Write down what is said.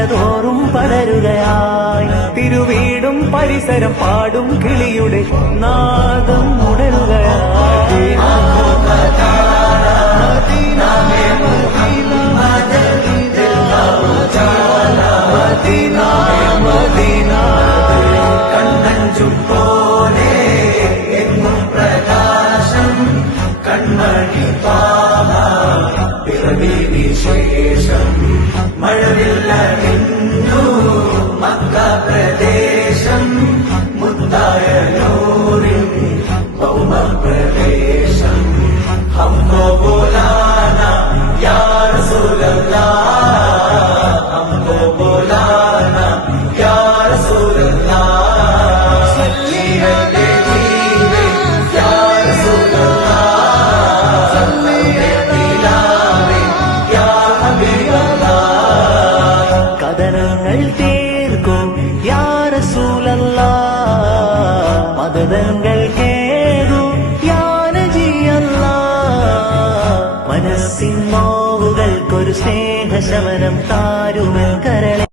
തലതോറും പടരുകയായി. തിരുവീടും പരിസരം പാടും കിളിയുടെ നാദം ഉണരുകയായി. കണ്ണഞ്ചും പോലെ എന്നും പ്രകാശം കൺമണി പാഹ പിറവി വിശേഷം മഴവില്ല നിന്നു മക്ക പ്രദേശം മുത്തായ നൂറിൻ ഭൗമ പ്രദേശം ഹംദോ ബോലാന യാ റസൂലല്ലാഹ് ഹംദോ ബോലാന യാ റസൂലല്ലാഹ് കഥനങ്ങൾ തീർക്കും യാ റസൂലല്ലാഹ്, മദദങ്ങൾ കേറും യാ നബിയല്ലാഹ്. മനസ്സിൻ നോവുകൾക്കൊരു സ്നേഹശമനം താരുമൽ കരളെ